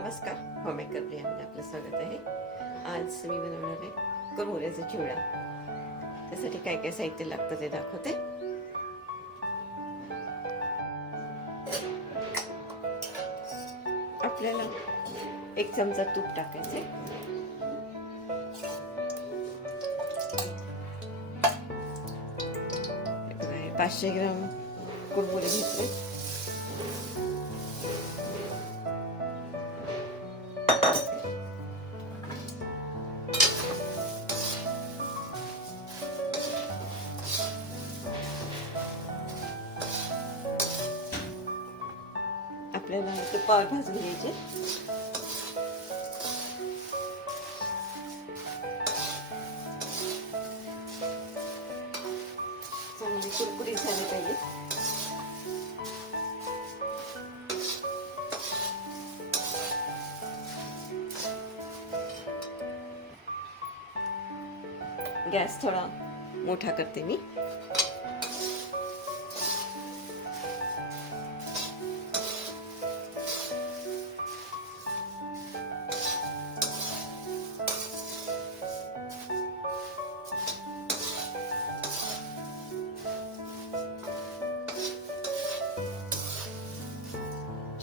नमस्कार, होममेकर प्रियामध्ये आपलं स्वागत आहे. आज मी बनवणार आहे कुरमुऱ्याचा चिवडा. त्यासाठी काय काय साहित्य लागतं ते दाखवते. आपल्याला 1 चमचा तूप टाकायचे. हे 500 ग्राम कुरमुरे घेतले. आपल्याला तुपावर भाजून घ्यायचे. चांगले कुरकुरीत झाले पाहिजे. गॅस थोडा मोठा करते मी.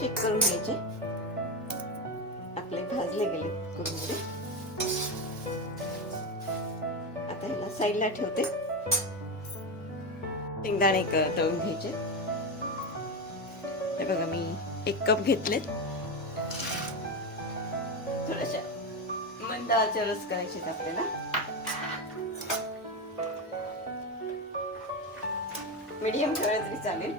चेक करून घ्यायचे. आपले भाजले गेले कुरमुरे. आता ह्याला साईडला ठेवते. शेंगदाणे तळून घ्यायचे. हे बघा मी 1 कप घेतले. थोड्याशा मंद आचेवरच करायचे आपल्याला. मीडियम ठेवलं तरी चालेल.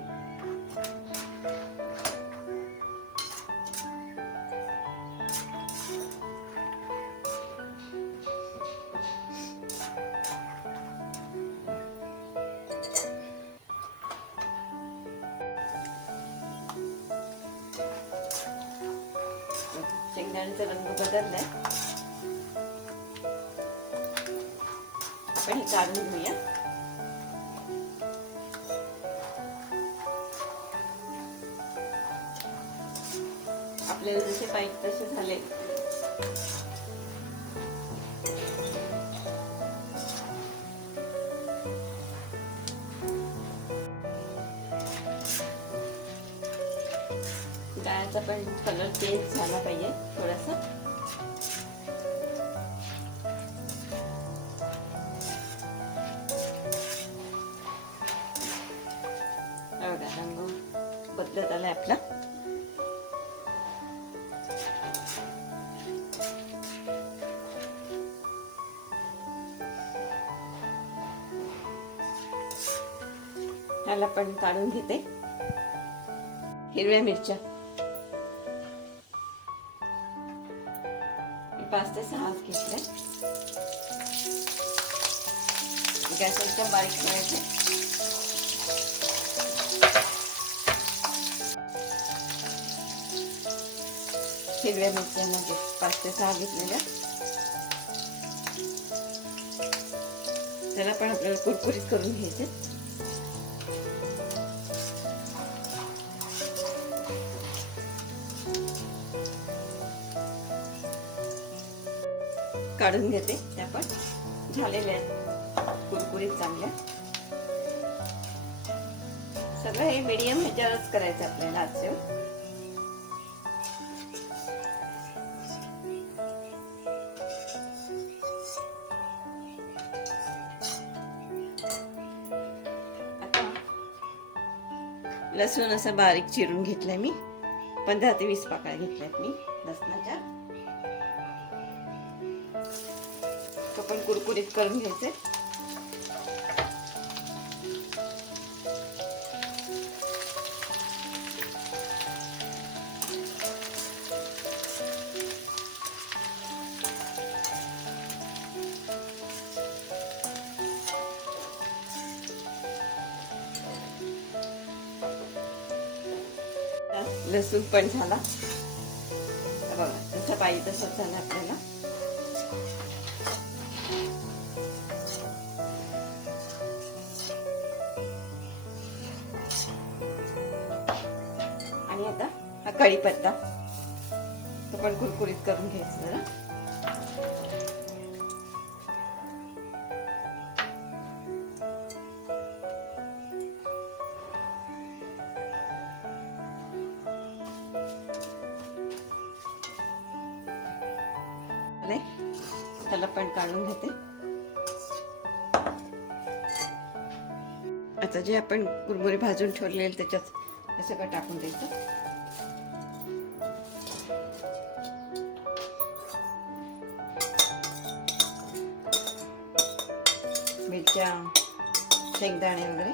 शेंगदाण्याचा रंग बदललाय. आपण हे काढून घेऊया. आपल्याला जसे पाहिजे तसे झाले. डाळीचा पण कलर चेंज झाला पाहिजे थोडासा. बघा रंग बदलत आलाय आपला. त्याला पण काढून घेते. हिरव्या मिरच्या 5 ते 6 घेतले. गॅस एकदम बारीक करायचे. हिरव्या मिरच्या 5 ते 6 घेतलेल्या. त्याला पण आपल्याला कुरकुरीत करून घ्यायचे. काढून घेते. त्या पण झालेल्या आहेत कुरकुरीत चांगल्या. सगळं हे मीडियम ह्याच्यावरच करायचं आपल्याला आजचे. आता लसूण असं बारीक चिरून घेतलंय मी. 15 ते 20 पाकळ्या घेतल्यात मी लसणाच्या. पण कुरकुरीत करून घ्यायचे. लसूण पण झाला. बघा जसं पाहिजे तसंच झालं आपल्याला. आणि आता हा कढीपत्ता तो पण कुरकुरीत करून घ्यायचं जरा. त्याला पण काढून घेते. आता जे आपण कुरमुरे भाजून ठेवलेले त्याच्यात हे सगळं टाकून द्यायचं. मिरच्या, शेंगदाणे वगैरे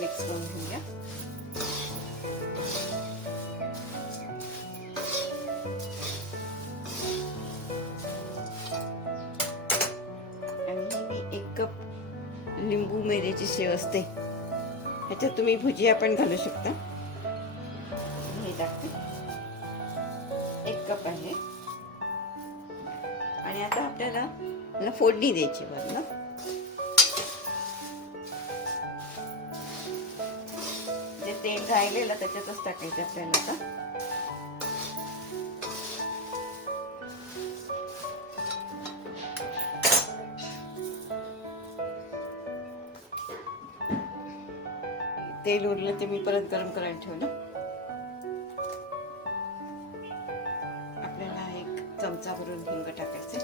मिक्स करून घेऊया. आणि मी 1 कप लिंबू मिरची शेव असते, ह्याच्यात तुम्ही भुजिया पण घालू शकता. हे टाकते, 1 कप आहे. आणि आता आपल्याला फोडणी द्यायची वरनं. जे तेल राहिलेलं त्याच्यातच टाकायचं आपल्याला. आता तेल उरलं ते मी परत गरम करायला ठेवलं. आपल्याला 1 चमचा भरून हिंग टाकायचं.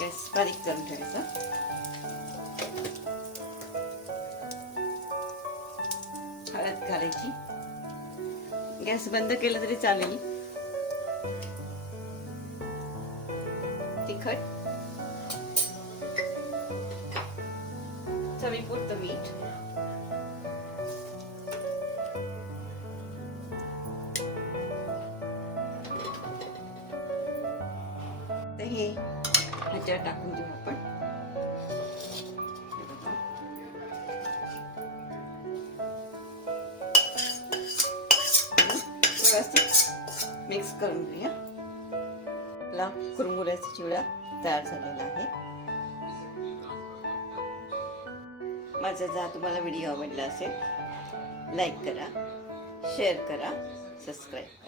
गॅस बारीक करून ठेवायचा. हळद घालायची. गॅस बंद केला तरी चालेल. तिखट, चवीपुरतं मीठ, हे ह्याच्यावर टाकून देऊ आपण. व्यवस्थित मिक्स करून घेऊया. आपला कुरमुऱ्याचा चिवडा तयार झालेला आहे. माझा जर तुम्हाला व्हिडिओ आवडला असेल, लाईक करा, शेअर करा, सबस्क्राईब.